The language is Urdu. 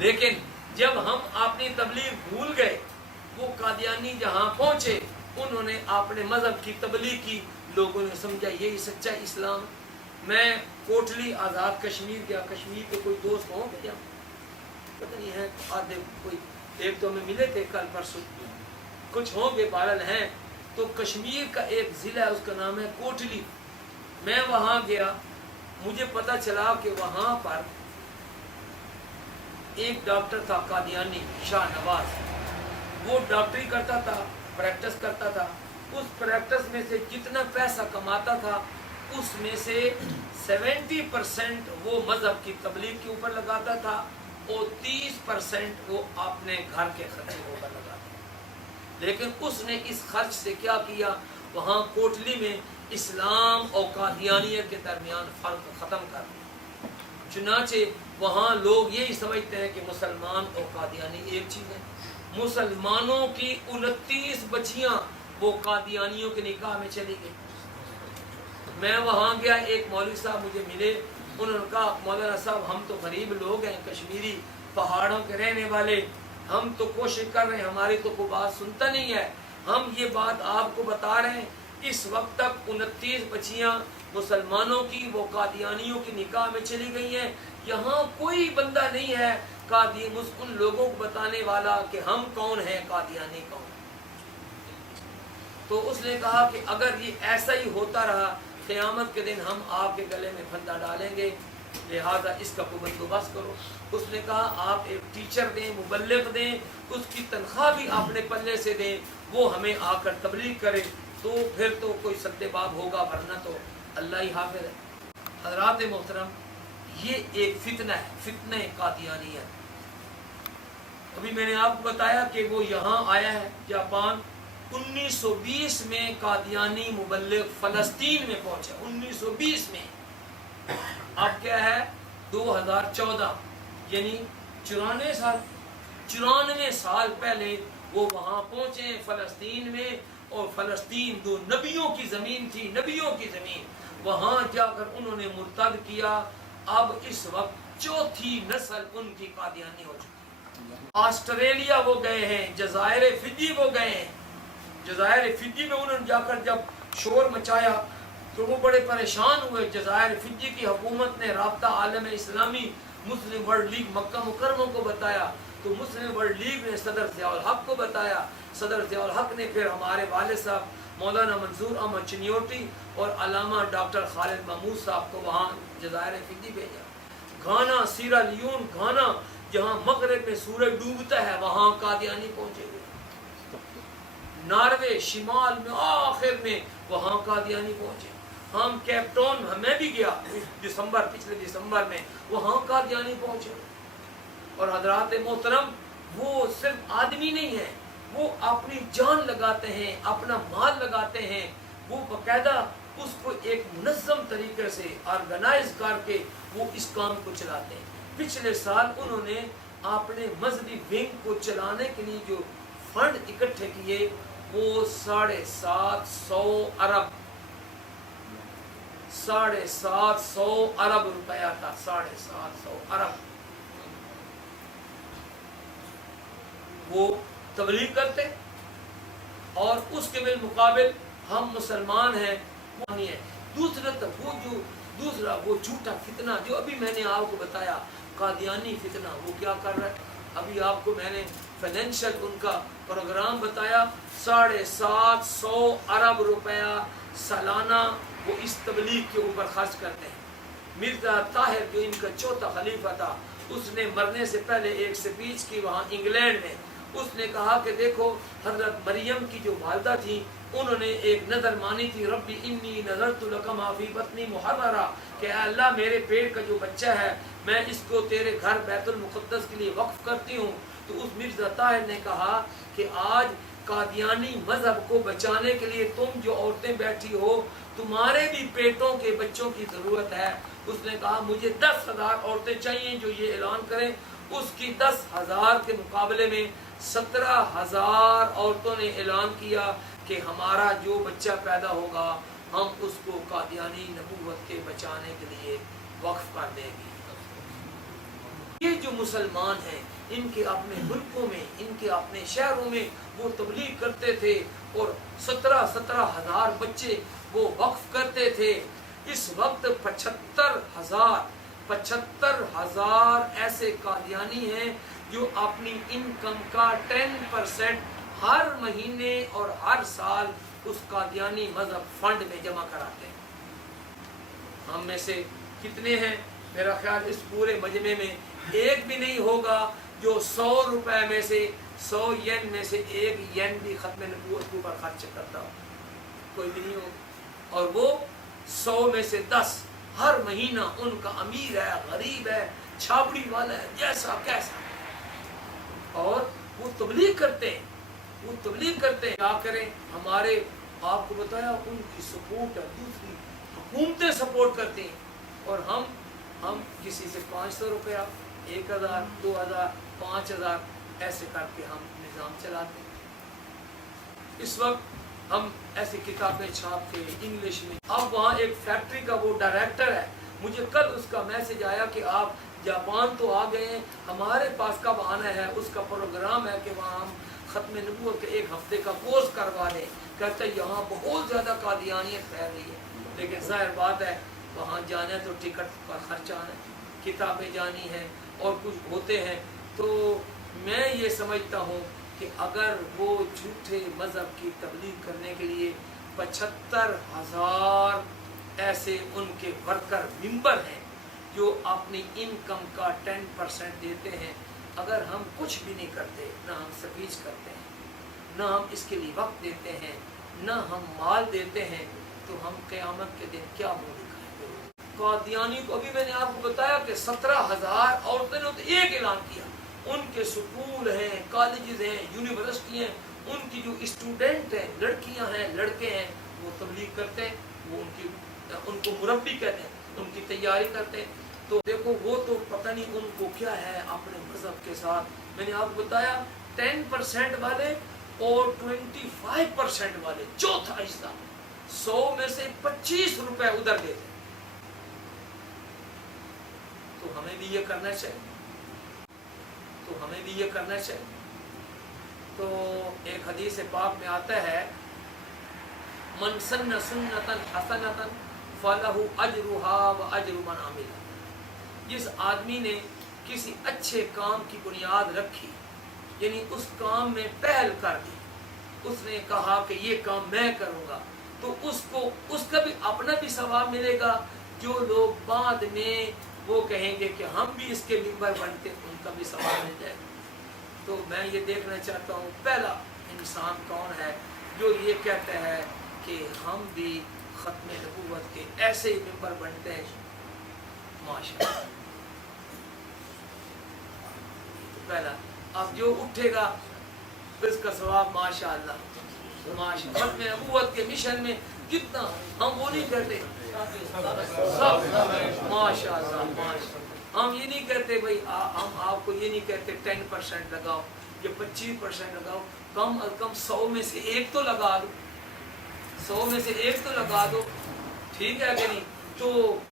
لیکن جب ہم اپنی تبلیغ بھول گئے، وہ قادیانی جہاں پہنچے انہوں نے اپنے مذہب کی تبلیغ کی، لوگوں نے سمجھا یہی سچا اسلام۔ میں کوٹلی آزاد کشمیر گیا، کشمیر کے کوئی دوست ہوں گے پتہ نہیں ہے، آدھے کوئی ایک تو میں ملے تھے کل پرسوں، کچھ ہوں گے بہرحال ہیں۔ تو کشمیر کا ایک ضلع ہے، اس کا نام ہے کوٹلی۔ میں وہاں گیا، مجھے پتہ چلا کہ وہاں پر ایک ڈاکٹر تھا قادیانی، شاہ نواز، وہ ڈاکٹری کرتا تھا، پریکٹس کرتا تھا، اس پریکٹس میں سے جتنا پیسہ کماتا تھا اس میں سے 70% وہ مذہب کی تبلیغ کے اوپر لگاتا تھا اور 30% وہ اپنے گھر کے خرچے کے اوپر لگاتا تھا۔ لیکن اس نے اس خرچ سے کیا کیا، وہاں کوٹلی میں اسلام اور قادیانیت کے درمیان فرق ختم کر دیا۔ چنانچہ وہاں لوگ یہی سمجھتے ہیں کہ مسلمان اور قادیانی ایک چیز ہے۔ مسلمانوں کی 29 بچیاں وہ قادیانیوں کے نکاح میں چلی گئی۔ میں وہاں گیا، ایک مولوی صاحب مجھے ملے، انہوں نے کہا مولانا صاحب ہم تو غریب لوگ ہیں، کشمیری پہاڑوں کے رہنے والے، ہم تو کوشش کر رہے ہیں، ہماری تو کوئی بات سنتا نہیں ہے، ہم یہ بات آپ کو بتا رہے ہیں۔ اس وقت تک 29 بچیاں مسلمانوں کی وہ قادیانیوں کی نکاح میں چلی گئی ہیں، یہاں کوئی بندہ نہیں ہے ان لوگوں کو بتانے والا کہ ہم کون ہیں، قادیانی کون۔ تو اس نے کہا کہ اگر یہ ایسا ہی ہوتا رہا قیامت کے دن ہم آپ کے گلے میں پھندا ڈالیں گے، لہذا اس کا کوئی بندوبست کرو۔ اس نے کہا آپ ایک ٹیچر دیں، مبلغ دیں، اس کی تنخواہ بھی اپنے پلے سے دیں، وہ ہمیں آ کر تبلیغ کرے، تو پھر تو کوئی سد باب ہوگا، ورنہ تو اللہ ہی حافظ ہے۔ حضرات محترم، یہ ایک فتنہ ہے، فتنہ قادیانیت۔ ابھی میں نے آپ کو بتایا کہ وہ یہاں آیا ہے جاپان، 1920 میں قادیانی مبلغ فلسطین میں پہنچا، 1920 میں۔ اب کیا ہے 2014، یعنی 94 سال پہلے وہ وہاں پہنچے فلسطین میں، اور فلسطین دو نبیوں کی زمین تھی، نبیوں کی زمین، وہاں جا کر انہوں نے مرتد کیا۔ اب اس وقت چوتھی نسل ان کی قادیانی ہو چکی ہے۔ آسٹریلیا وہ گئے ہیں، جزائر فجی وہ گئے ہیں، جزائر فجی میں انہوں نے جا کر جب شور مچایا تو وہ بڑے پریشان ہوئے۔ جزائر فجی کی حکومت نے رابطہ عالم اسلامی مسلم ورلڈ لیگ مکہ مکرمہ کو بتایا، تو مسلم ورلڈ لیگ نے صدر ضیاء الحق کو بتایا، صدر ضیاء الحق نے پھر ہمارے والد صاحب مولانا منظور احمد چنیوٹی اور علامہ ڈاکٹر خالد محمود صاحب کو وہاں جزائر فجی بھیجا۔ گھانا، سیرا لیون، گھانا جہاں مغرب میں سورج ڈوبتا ہے وہاں قادیانی پہنچے ہوئے۔ ناروے شمال میں آخر میں وہاں قادیانی پہنچے۔ ہم کیپ ٹاؤن میں بھی گیا پچھلے دسمبر میں، وہاں قادیانی پہنچے۔ اور حضرات محترم، وہ صرف آدمی نہیں ہے، وہ اپنی جان لگاتے ہیں، اپنا مال لگاتے ہیں، وہ باقاعدہ اس کو ایک منظم طریقے سے آرگنائز کر کے وہ اس کام کو چلاتے ہیں۔ پچھلے سال انہوں نے اپنے مذہبی ونگ کو چلانے کے لیے جو فنڈ اکٹھے کیے وہ 750 ارب روپیہ تھا، 750 ارب۔ وہ تبلیغ کرتے اور اس کے بالمقابل ہم مسلمان ہیں، وہ نہیں ہے۔ دوسرا وہ جھوٹا فتنہ جو ابھی میں نے آپ کو بتایا، قادیانی فتنہ، وہ کیا کر رہا ہے؟ ابھی آپ کو میں نے فائنینشل ان کا پروگرام بتایا، 750 ارب روپیہ سالانہ وہ اس تبلیغ کے اوپر خرچ کرتے ہیں۔ مرزا طاہر جو ان کا چوتھا خلیفہ تھا، اس نے مرنے سے پہلے ایک سپیچ کی وہاں انگلینڈ میں۔ اس نے کہا کہ دیکھو حضرت مریم کی جو والدہ تھی، انہوں نے ایک نظر مانی تھی، ربی انی نذرت لک ما فی بطنی محررا، کہ اے اللہ میرے پیٹ کا جو بچہ ہے میں اس کو تیرے گھر بیت المقدس کے لیے وقف کرتی ہوں۔ تو اس مرزا طاہر نے کہا کہ آج قادیانی مذہب کو بچانے کے لیے تم جو عورتیں بیٹھی ہو، تمہارے بھی پیٹوں کے بچوں کی ضرورت ہے۔ اس نے کہا مجھے 10,000 عورتیں چاہیے جو یہ اعلان کریں۔ اس کی 10,000 کے مقابلے میں 17,000 عورتوں نے اعلان کیا کہ ہمارا جو بچہ پیدا ہوگا ہم اس کو قادیانی نبوت کے بچانے کے لیے وقف کر دیں گے۔ یہ جو مسلمان ہیں, ان کے اپنے ملکوں میں, ان کے اپنے شہروں میں وہ تبلیغ کرتے تھے اور 17,000 بچے وہ وقف کرتے تھے. اس وقت 75,000 ایسے قادیانی ہیں جو اپنی انکم کا 10% ہر مہینے اور ہر سال اس قادیانی مذہب فنڈ میں جمع کراتے ہیں. ہم میں سے کتنے ہیں؟ میرا خیال اس پورے مجمع میں ایک بھی نہیں ہوگا جو 100 روپے میں سے 100 ین میں سے 1 ین بھی ختم نبوت کے اوپر خرچ کرتا ہو. کوئی بھی نہیں ہوگا. اور وہ 100 میں سے 10 ہر مہینہ ان کا امیر ہے, غریب ہے, چھاپڑی والا ہے, جیسا کیسا, اور وہ تبلیغ کرتے ہیں. وہ تبلیغ کرتے ہیں. کیا کریں؟ ہمارے آپ کو بتایا ان کی سپورٹ ہے, دوسری حکومتیں سپورٹ کرتی ہیں, اور ہم کسی سے 500 روپیہ, 1,000, 2,000, 5,000 ایسے کر کے ہم نظام چلاتے ہیں. اس وقت ہم ایسی کتابیں چھاپ کے انگلش میں. اب وہاں ایک فیکٹری کا وہ ڈائریکٹر ہے, مجھے کل اس کا میسج آیا کہ آپ جاپان تو آ گئے ہیں, ہمارے پاس کب آنا ہے؟ اس کا پروگرام ہے کہ وہاں ہم ختم نبوت کے 1 ہفتے کا کورس کروا دیں. کہتے ہیں یہاں بہت زیادہ قادیانیت پھیل رہی ہے, لیکن ظاہر بات ہے وہاں جانا تو ٹکٹ کا خرچہ ہے, کتابیں جانی ہیں اور کچھ ہوتے ہیں. تو میں یہ سمجھتا ہوں کہ اگر وہ جھوٹے مذہب کی تبلیغ کرنے کے لیے 75,000 ایسے ان کے ورکر ممبر ہیں جو اپنی انکم کا 10% دیتے ہیں, اگر ہم کچھ بھی نہیں کرتے, نہ ہم سپیچ کرتے ہیں, نہ ہم اس کے لیے وقت دیتے ہیں, نہ ہم مال دیتے ہیں, تو ہم قیامت کے دن کیا منہ دکھائیں گے؟ قادیانی کو ابھی میں نے آپ کو بتایا کہ 17,000 عورتوں نے تو ایک اعلان کیا, ان کے سکول ہیں, کالجز ہیں, یونیورسٹی ہیں, ان کی جو اسٹوڈنٹ ہیں, لڑکیاں ہیں, لڑکے ہیں, وہ تبلیغ کرتے ہیں, وہ ان کو مربی کہتے ہیں, ان کی تیاری کرتے ہیں. تو دیکھو وہ تو پتہ نہیں ان کو کیا ہے اپنے مذہب کے ساتھ. میں نے آپ کو بتایا 10% والے اور 25% والے, چوتھا حصہ 100 میں سے 25 روپے ادھر دیتے. تو ہمیں بھی یہ کرنا چاہیے. تو ایک حدیث پاک میں آتا ہے, من سن سنتا حسنتا فلہ اجرها واجر من عمل. جس آدمی نے کسی اچھے کام کی بنیاد رکھی, یعنی اس کام میں پہل کر دی, اس نے کہا کہ یہ کام میں کروں گا, تو اس کا بھی اپنا بھی ثواب ملے گا. جو لوگ بعد میں وہ کہیں گے کہ ہم بھی اس کے ممبر بنتے, ان کا بھی ثواب مل جائے گا. تو میں یہ دیکھنا چاہتا ہوں پہلا انسان کون ہے جو یہ کہتا ہے کہ ہم بھی ختم نبوت کے ایسے ہی ممبر بنتے ہیں. ماشاءاللہ. پہلا اب جو اٹھے گا اس کا ثواب ماشاءاللہ. ختم نبوت کے مشن میں کتنا ہم وہ نہیں کرتے ماشاءاللہ. ہم یہ نہیں کہتے بھائی, ہم آپ کو یہ نہیں کہتے 10% لگاؤ یا 25% لگاؤ, کم از کم 100 میں سے 1 تو لگا دو, 100 میں سے 1 تو لگا دو, ٹھیک ہے کہ نہیں؟ تو